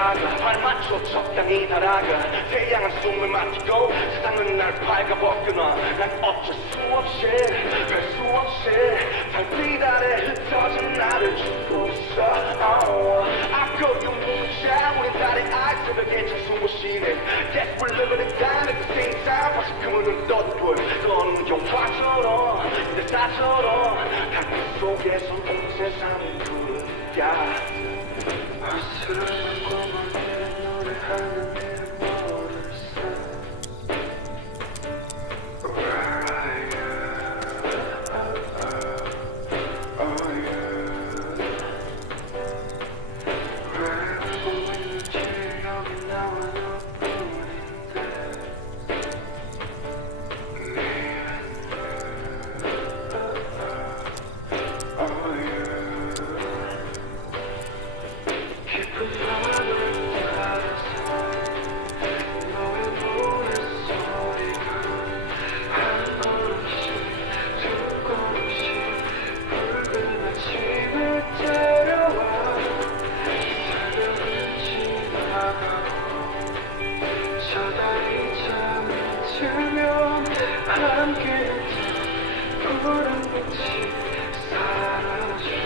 나가 발맞춰 적당히 날아가 태양은 숨을 막히고 세상은 날 발가벗겨놔 난 어쩔 수 없이 별 수 없이 달빛 아래 흩어진 나를 죽고 있어 아까운 문자 우린 달의 알 새벽에 숨을 쉬네 Yes we're living it down at the same time 다시 그 문을 떠돌 너는 영화처럼 인대사처럼 달빛 속에서 온 세상이 푸르야 어스름한 꿈을 노래하는 내 모르겠어 Where are you? Oh you 왜 울고 있는지 여기 나와 너뿐인데 Oh you 깊은 밤을 따라서 너의 노랫소리가 한 걸음씩 두 걸음씩 붉은 아침을 데려와 새벽은 지나가고 저 달이 잠이 들면 함께 푸른 빛이 사라져